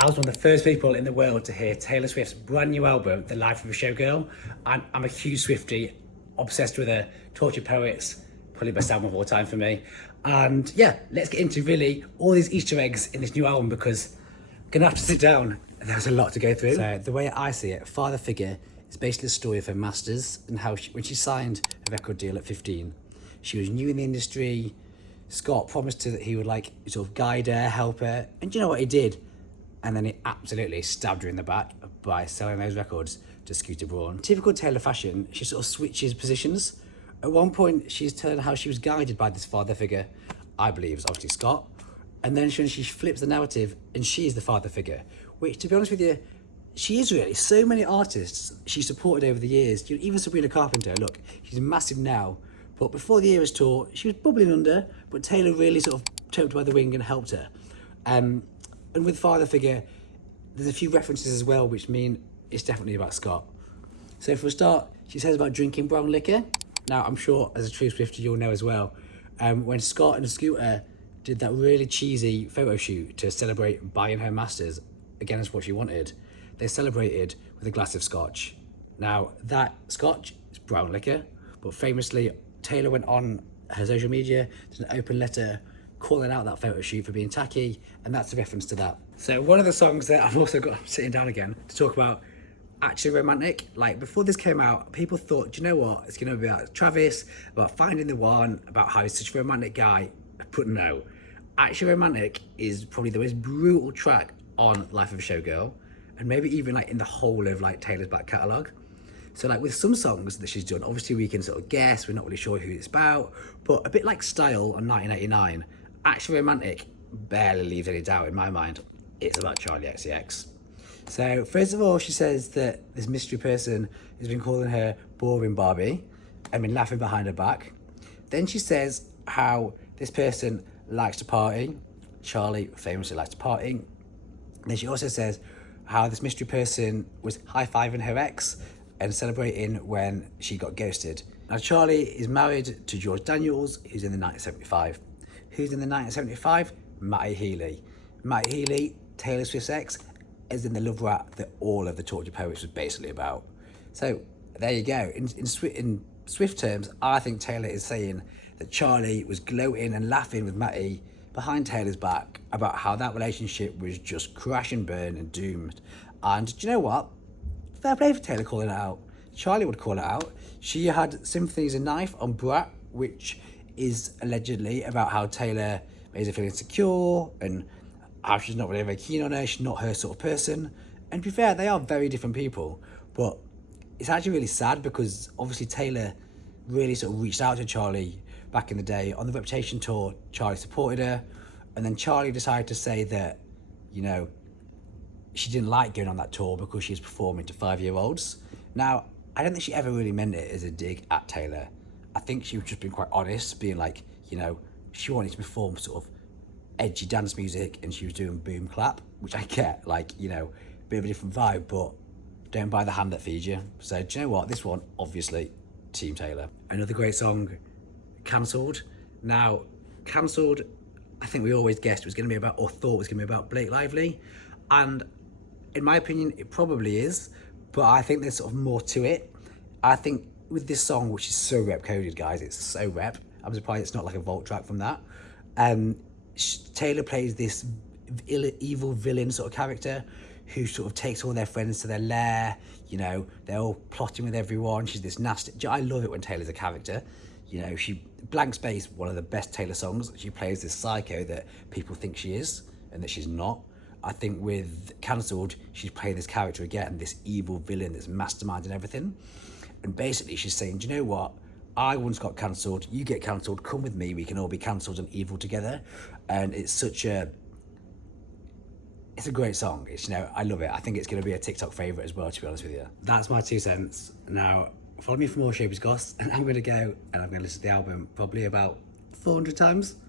I was one of the first people in the world to hear Taylor Swift's brand new album, The Life of a Showgirl. And I'm a huge Swiftie, obsessed with her, Tortured Poets, probably best album of all time for me. And yeah, let's get into really all these Easter eggs in this new album because I'm gonna have to sit down. There's a lot to go through. So the way I see it, Father Figure is basically the story of her masters and how when she signed a record deal at 15, she was new in the industry. Scott promised her that he would like sort of guide her, help her, and you know what he did? And then he absolutely stabbed her in the back by selling those records to Scooter Braun. Typical Taylor fashion, she sort of switches positions. At one point, she's telling how she was guided by this father figure, I believe it's obviously Scott. And then she flips the narrative and she's the father figure, which to be honest with you, she is really. So many artists she supported over the years. You know, even Sabrina Carpenter, look, she's massive now. But before the Eras tour, she was bubbling under, but Taylor really sort of took her by the wing and helped her. And with Father Figure, there's a few references as well, which mean it's definitely about Scott. So for a start, she says about drinking brown liquor. Now, I'm sure as a true Swiftie, you'll know as well. When Scott and Scooter did that really cheesy photo shoot to celebrate buying her masters, again, as what she wanted, they celebrated with a glass of scotch. Now, that scotch is brown liquor, but famously, Taylor went on her social media, did an open letter calling out that photo shoot for being tacky, and that's a reference to that. So one of the songs that I've also got sitting down again to talk about, actually romantic. Like before this came out, people thought, do you know what? It's gonna be about Travis, about finding the one, about how he's such a romantic guy. But no, actually romantic is probably the most brutal track on Life of a Showgirl, and maybe even like in the whole of like Taylor's back catalogue. So like with some songs that she's done, obviously we can sort of guess, we're not really sure who it's about, but a bit like Style on 1989, actually romantic barely leaves any doubt in my mind. It's about Charli XCX. So first of all, she says that this mystery person has been calling her boring Barbie and been laughing behind her back. Then she says how this person likes to party. Charli famously likes to party. Then she also says how this mystery person was high-fiving her ex and celebrating when she got ghosted. Now Charli is married to George Daniels, who's in the 1975. Who's in the 1975? Matty Healy. Matty Healy, Taylor Swift's ex, is in the love rap that all of the Tortured Poets was basically about. So there you go. In Swift terms, I think Taylor is saying that Charli was gloating and laughing with Matty behind Taylor's back about how that relationship was just crash and burn and doomed. And do you know what? Fair play for Taylor calling it out. Charli would call it out. She had Sympathy's a Knife on Brat, which is allegedly about how Taylor made her feel insecure and how she's not really very keen on her, she's not her sort of person. And to be fair, they are very different people, but it's actually really sad because obviously Taylor really sort of reached out to Charli back in the day. On the Reputation tour, Charli supported her, and then Charli decided to say that, you know, she didn't like going on that tour because she was performing to 5-year-olds. Now, I don't think she ever really meant it as a dig at Taylor. I think she was just being quite honest, being like, you know, she wanted to perform sort of edgy dance music and she was doing boom clap, which I get, like, you know, bit of a different vibe, but don't buy the hand that feeds you. So do you know what? This one, obviously, Team Taylor. Another great song, Cancelled. Now, Cancelled, I think we always guessed it was going to be about, or thought it was going to be about Blake Lively. And in my opinion, it probably is, but I think there's sort of more to it. I think with this song, which is so rep coded, guys, it's so rep. I'm surprised it's not like a vault track from that. Taylor plays this evil villain sort of character who sort of takes all their friends to their lair. You know, they're all plotting with everyone. She's this nasty. I love it when Taylor's a character. You know, Blank Space, one of the best Taylor songs. She plays this psycho that people think she is and that she's not. I think with Cancelled, she's playing this character again, this evil villain that's masterminding everything. And basically she's saying, do you know what? I once got cancelled, you get cancelled, come with me, we can all be cancelled and evil together. And it's a great song. It's, you know, I love it. I think it's going to be a TikTok favourite as well, to be honest with you. That's my 2 cents. Now, follow me for more Showbiz goss, and I'm going to go and I'm going to listen to the album probably about 400 times.